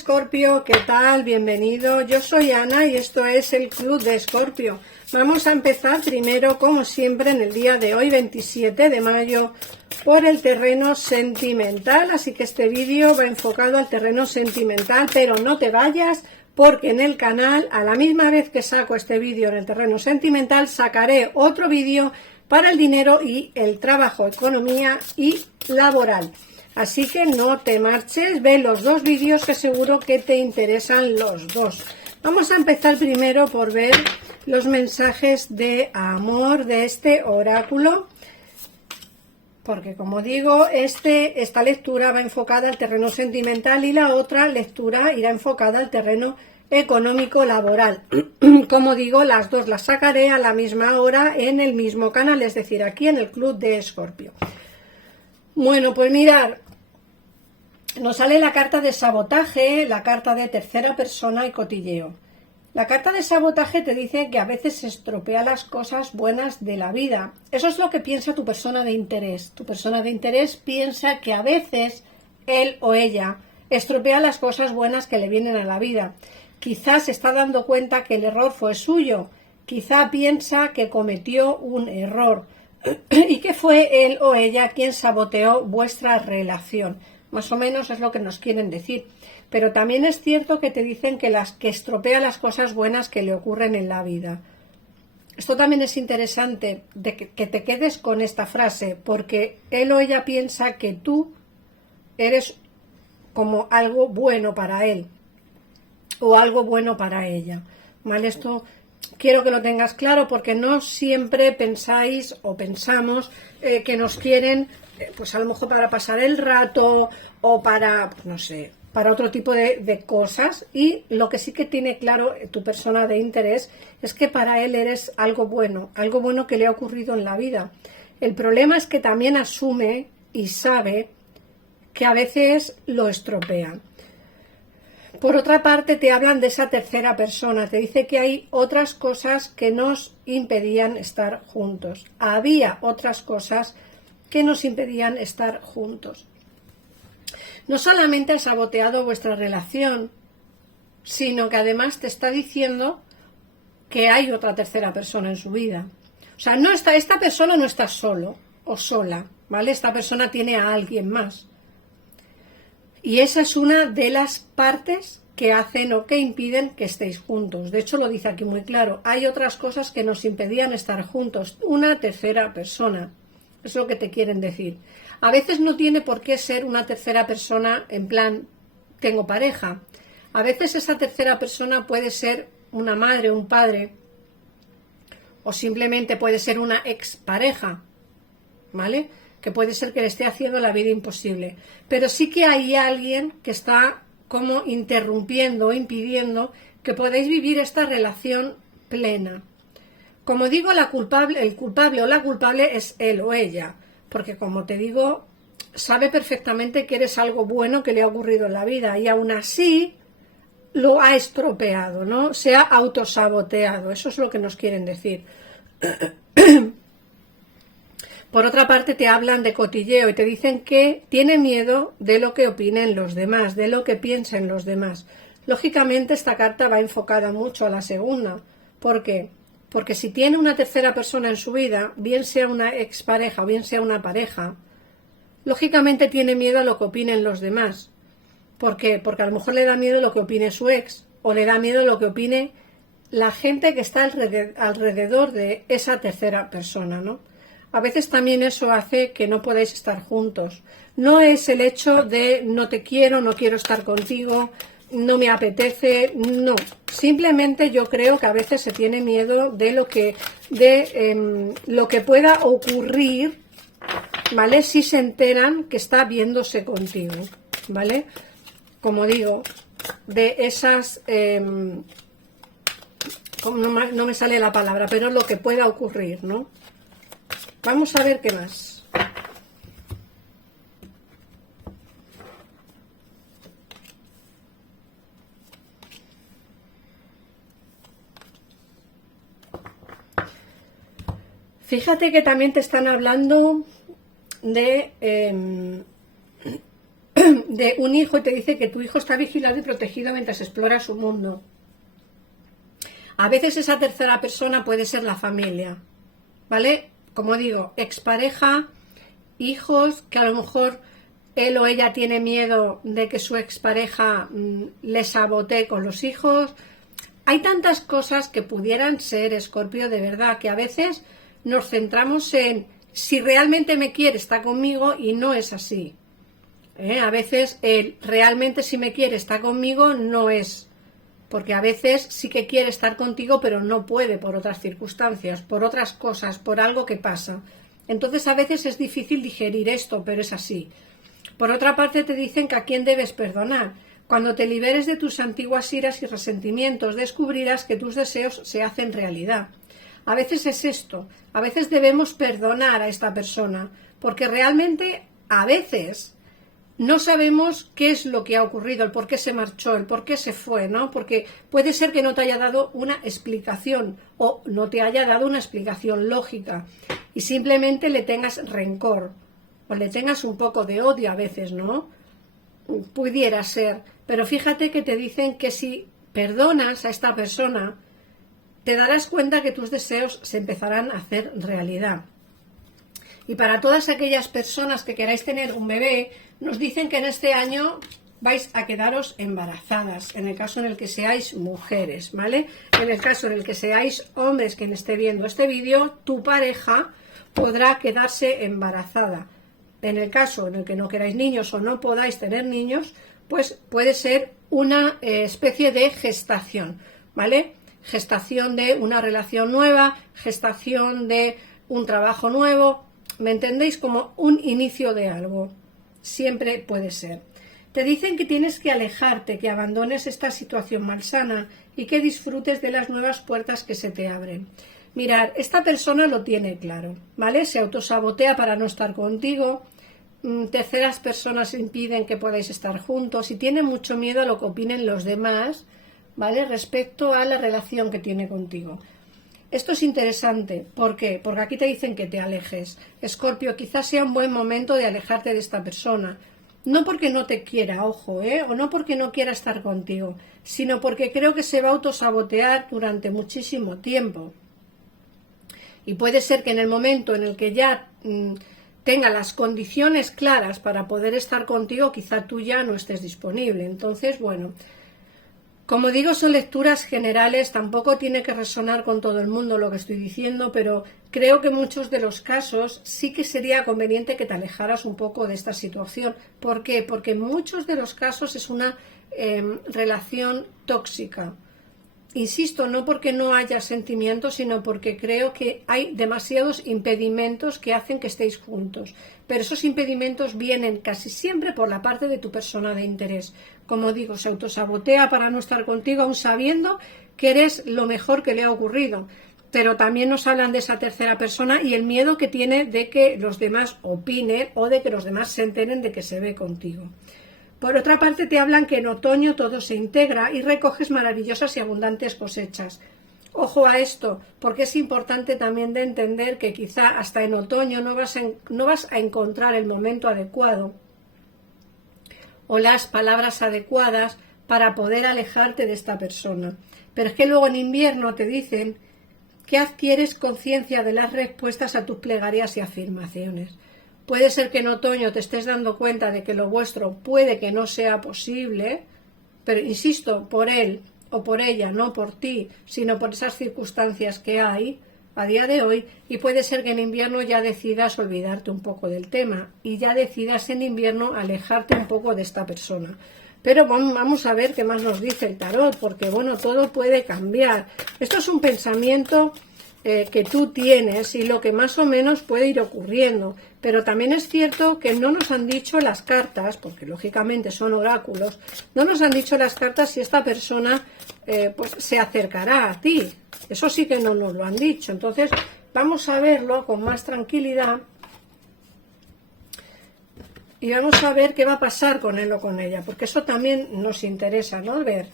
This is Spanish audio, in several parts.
Escorpio, ¿qué tal? Bienvenido. Yo soy Ana y esto es el Club de Escorpio. Vamos a empezar primero, como siempre, en el día de hoy, 27 de mayo, por el terreno sentimental. Así que este vídeo va enfocado al terreno sentimental, pero no te vayas, porque en el canal, a la misma vez que saco este vídeo en el terreno sentimental, sacaré otro vídeo para el dinero y el trabajo, economía y laboral. Así que no te marches, ve los dos vídeos que seguro que te interesan los dos. Vamos a empezar primero por ver los mensajes de amor de este oráculo, porque como digo, esta lectura va enfocada al terreno sentimental y la otra lectura irá enfocada al terreno económico laboral. Como digo, las dos las sacaré a la misma hora en el mismo canal, es decir, aquí en el Club de Escorpio. Bueno, pues mirad, nos sale la carta de sabotaje, la carta de tercera persona y cotilleo. La carta de sabotaje te dice que a veces se estropea las cosas buenas de la vida. Eso es lo que piensa tu persona de interés. Tu persona de interés piensa que a veces él o ella estropea las cosas buenas que le vienen a la vida. Quizás se está dando cuenta que el error fue suyo. Quizá piensa que cometió un error y que fue él o ella quien saboteó vuestra relación. Más o menos es lo que nos quieren decir. Pero también es cierto que te dicen que estropea las cosas buenas que le ocurren en la vida. Esto también es interesante de que te quedes con esta frase, porque él o ella piensa que tú eres como algo bueno para él o algo bueno para ella. ¿Vale? Esto quiero que lo tengas claro, porque no siempre pensáis o pensamos que nos quieren, pues a lo mejor para pasar el rato o para, no sé, para otro tipo de cosas. Y lo que sí que tiene claro tu persona de interés es que para él eres algo bueno que le ha ocurrido en la vida. El problema es que también asume y sabe que a veces lo estropean. Por otra parte, te hablan de esa tercera persona, te dice que hay otras cosas que nos impedían estar juntos. Había otras cosas que nos impedían estar juntos. No solamente ha saboteado vuestra relación, sino que además te está diciendo que hay otra tercera persona en su vida. O sea, esta persona no está solo o sola, ¿vale? Esta persona tiene a alguien más. Y esa es una de las partes que hacen o que impiden que estéis juntos. De hecho, lo dice aquí muy claro. Hay otras cosas que nos impedían estar juntos. Una tercera persona. Es lo que te quieren decir. A veces no tiene por qué ser una tercera persona en plan, tengo pareja. A veces esa tercera persona puede ser una madre, un padre, o simplemente puede ser una expareja, ¿vale? Que puede ser que le esté haciendo la vida imposible. Pero sí que hay alguien que está como interrumpiendo o impidiendo que podáis vivir esta relación plena. Como digo, el culpable o la culpable es él o ella, porque como te digo, sabe perfectamente que eres algo bueno que le ha ocurrido en la vida y aún así lo ha estropeado, ¿no? Se ha autosaboteado. Eso es lo que nos quieren decir. Por otra parte, te hablan de cotilleo y te dicen que tiene miedo de lo que opinen los demás, de lo que piensen los demás. Lógicamente, esta carta va enfocada mucho a la segunda. ¿Por qué? Porque si tiene una tercera persona en su vida, bien sea una expareja o bien sea una pareja, lógicamente tiene miedo a lo que opinen los demás. ¿Por qué? Porque a lo mejor le da miedo lo que opine su ex, o le da miedo lo que opine la gente que está alrededor de esa tercera persona, ¿no? A veces también eso hace que no podáis estar juntos. No es el hecho de no te quiero, no quiero estar contigo, no me apetece, no. Simplemente yo creo que a veces se tiene miedo de lo que pueda ocurrir, ¿vale? Si se enteran que está viéndose contigo, ¿vale? Como digo, de esas... no me sale la palabra, pero lo que pueda ocurrir, ¿no? Vamos a ver qué más. Fíjate que también te están hablando de de un hijo y te dice que tu hijo está vigilado y protegido mientras explora su mundo. A veces esa tercera persona puede ser la familia, ¿vale? Como digo, expareja, hijos, que a lo mejor él o ella tiene miedo de que su expareja le sabotee con los hijos. Hay tantas cosas que pudieran ser, Escorpio, de verdad, que a veces nos centramos en si realmente me quiere, está conmigo, y no es así. A veces el realmente si me quiere, está conmigo, no es. Porque a veces sí que quiere estar contigo, pero no puede por otras circunstancias, por otras cosas, por algo que pasa. Entonces a veces es difícil digerir esto, pero es así. Por otra parte te dicen que a quién debes perdonar. Cuando te liberes de tus antiguas iras y resentimientos, descubrirás que tus deseos se hacen realidad. A veces es esto, a veces debemos perdonar a esta persona, porque realmente a veces no sabemos qué es lo que ha ocurrido, el por qué se marchó, el por qué se fue, ¿no? Porque puede ser que no te haya dado una explicación o no te haya dado una explicación lógica y simplemente le tengas rencor o le tengas un poco de odio a veces, ¿no? Pudiera ser, pero fíjate que te dicen que si perdonas a esta persona, te darás cuenta que tus deseos se empezarán a hacer realidad. Y para todas aquellas personas que queráis tener un bebé, nos dicen que en este año vais a quedaros embarazadas, en el caso en el que seáis mujeres, ¿vale? En el caso en el que seáis hombres, quien esté viendo este vídeo, tu pareja podrá quedarse embarazada. En el caso en el que no queráis niños o no podáis tener niños, pues puede ser una especie de gestación, ¿vale? Gestación de una relación nueva, gestación de un trabajo nuevo, ¿me entendéis? Como un inicio de algo. Siempre puede ser. Te dicen que tienes que alejarte, que abandones esta situación malsana y que disfrutes de las nuevas puertas que se te abren. Mirad, esta persona lo tiene claro, ¿vale? Se autosabotea para no estar contigo, terceras personas impiden que podáis estar juntos y tiene mucho miedo a lo que opinen los demás, ¿vale? Respecto a la relación que tiene contigo. Esto es interesante. ¿Por qué? Porque aquí te dicen que te alejes. Escorpio, quizás sea un buen momento de alejarte de esta persona. No porque no te quiera, ojo, o no porque no quiera estar contigo, sino porque creo que se va a autosabotear durante muchísimo tiempo. Y puede ser que en el momento en el que ya tenga las condiciones claras para poder estar contigo, quizá tú ya no estés disponible. Entonces, bueno, como digo, son lecturas generales, tampoco tiene que resonar con todo el mundo lo que estoy diciendo, pero creo que en muchos de los casos sí que sería conveniente que te alejaras un poco de esta situación. ¿Por qué? Porque en muchos de los casos es una relación tóxica. Insisto, no porque no haya sentimientos, sino porque creo que hay demasiados impedimentos que hacen que estéis juntos. Pero esos impedimentos vienen casi siempre por la parte de tu persona de interés. Como digo, se autosabotea para no estar contigo, aun sabiendo que eres lo mejor que le ha ocurrido. Pero también nos hablan de esa tercera persona y el miedo que tiene de que los demás opinen o de que los demás se enteren de que se ve contigo. Por otra parte, te hablan que en otoño todo se integra y recoges maravillosas y abundantes cosechas. Ojo a esto, porque es importante también de entender que quizá hasta en otoño no vas a encontrar el momento adecuado o las palabras adecuadas para poder alejarte de esta persona. Pero es que luego en invierno te dicen que adquieres conciencia de las respuestas a tus plegarias y afirmaciones. Puede ser que en otoño te estés dando cuenta de que lo vuestro puede que no sea posible, pero insisto, por él o por ella, no por ti, sino por esas circunstancias que hay a día de hoy, y puede ser que en invierno ya decidas olvidarte un poco del tema y ya decidas en invierno alejarte un poco de esta persona. Pero vamos a ver qué más nos dice el tarot, porque bueno, todo puede cambiar. Esto es un pensamiento que tú tienes y lo que más o menos puede ir ocurriendo, pero también es cierto que no nos han dicho las cartas, porque lógicamente son oráculos, no nos han dicho las cartas si esta persona pues se acercará a ti. Eso sí que no nos lo han dicho. Entonces vamos a verlo con más tranquilidad y vamos a ver qué va a pasar con él o con ella, porque eso también nos interesa, ¿no? Ver.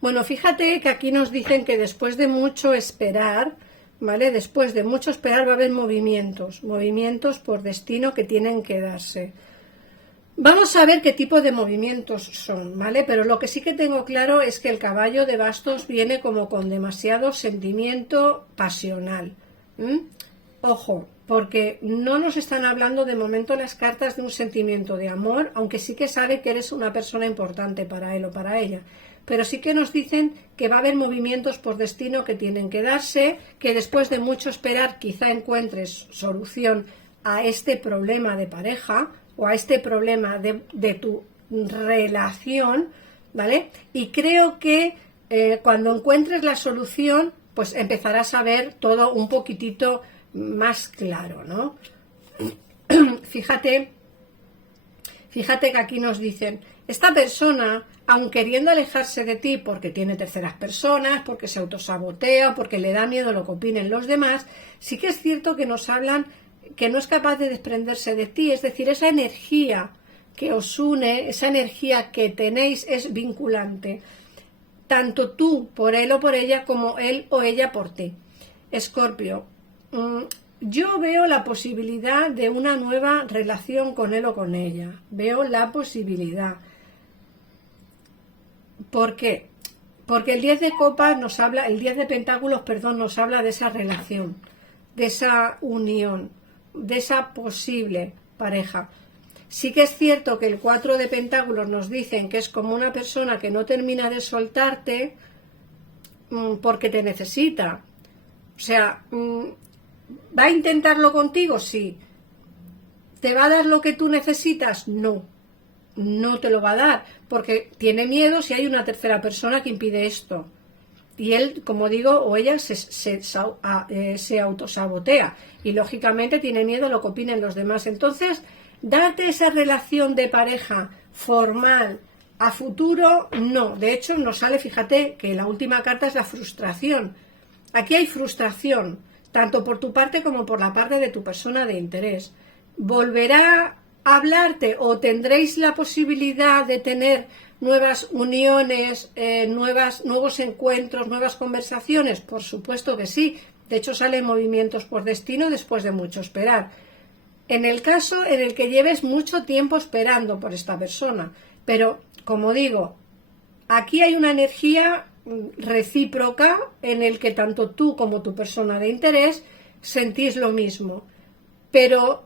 Bueno, fíjate que aquí nos dicen que después de mucho esperar, ¿vale? Después de mucho esperar va a haber movimientos por destino que tienen que darse. Vamos a ver qué tipo de movimientos son, ¿vale? Pero lo que sí que tengo claro es que el caballo de bastos viene como con demasiado sentimiento pasional. Ojo, porque no nos están hablando de momento las cartas de un sentimiento de amor, aunque sí que sabe que eres una persona importante para él o para ella. Pero sí que nos dicen que va a haber movimientos por destino que tienen que darse, que después de mucho esperar quizá encuentres solución a este problema de pareja o a este problema de tu relación, ¿vale? Y creo que cuando encuentres la solución, pues empezarás a ver todo un poquitito más claro, ¿no? Fíjate que aquí nos dicen, esta persona, aun queriendo alejarse de ti porque tiene terceras personas, porque se autosabotea, porque le da miedo lo que opinen los demás, sí que es cierto que nos hablan que no es capaz de desprenderse de ti, es decir, esa energía que os une, esa energía que tenéis es vinculante, tanto tú por él o por ella como él o ella por ti. Escorpio, yo veo la posibilidad de una nueva relación con él o con ella, veo la posibilidad. ¿Por qué? Porque el 10 de copas nos habla, el 10 de pentáculos, perdón, nos habla de esa relación, de esa unión, de esa posible pareja. Sí que es cierto que el 4 de pentáculos nos dicen que es como una persona que no termina de soltarte porque te necesita. O sea, ¿va a intentarlo contigo? Sí. ¿Te va a dar lo que tú necesitas? No. No te lo va a dar, porque tiene miedo si hay una tercera persona que impide esto. Y él, como digo, o ella se autosabotea y lógicamente tiene miedo a lo que opinen los demás. Entonces, darte esa relación de pareja formal a futuro, no. De hecho, nos sale, fíjate, que la última carta es la frustración. Aquí hay frustración, tanto por tu parte como por la parte de tu persona de interés. Volverá a hablarte o tendréis la posibilidad de tener nuevas uniones, nuevos encuentros, nuevas conversaciones. Por supuesto que sí. De hecho, salen movimientos por destino después de mucho esperar. En el caso en el que lleves mucho tiempo esperando por esta persona. Pero, como digo, aquí hay una energía recíproca en el que tanto tú como tu persona de interés sentís lo mismo. Pero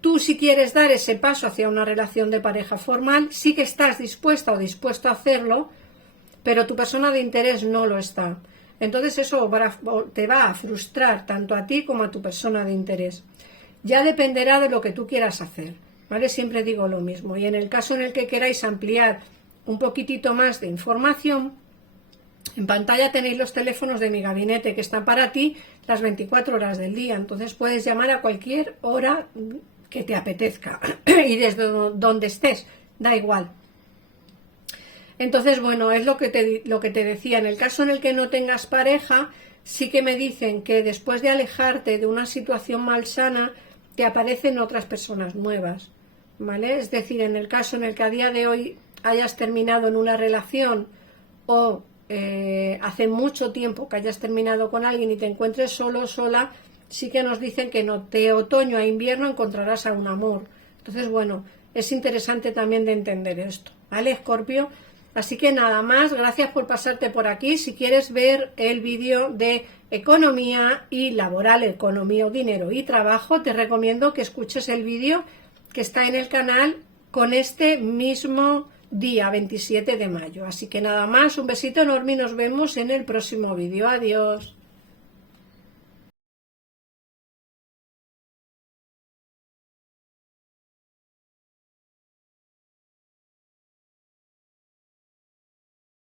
tú, si quieres dar ese paso hacia una relación de pareja formal, sí que estás dispuesta o dispuesto a hacerlo, pero tu persona de interés no lo está. Entonces eso te va a frustrar tanto a ti como a tu persona de interés. Ya dependerá de lo que tú quieras hacer, ¿vale? Siempre digo lo mismo. Y en el caso en el que queráis ampliar un poquitito más de información, en pantalla tenéis los teléfonos de mi gabinete que están para ti las 24 horas del día. Entonces puedes llamar a cualquier hora que te apetezca y desde donde estés, da igual. Entonces, bueno, es lo que te decía. En el caso en el que no tengas pareja, sí que me dicen que después de alejarte de una situación malsana, te aparecen otras personas nuevas, ¿vale? Es decir, en el caso en el que a día de hoy hayas terminado en una relación o hace mucho tiempo que hayas terminado con alguien y te encuentres solo o sola, sí que nos dicen que no, de otoño a invierno encontrarás a un amor. Entonces, bueno, es interesante también de entender esto, ¿vale, Escorpio? Así que nada más, gracias por pasarte por aquí. Si quieres ver el vídeo de economía y laboral, economía o dinero y trabajo, te recomiendo que escuches el vídeo que está en el canal con este mismo día, 27 de mayo. Así que nada más, un besito enorme y nos vemos en el próximo vídeo. Adiós.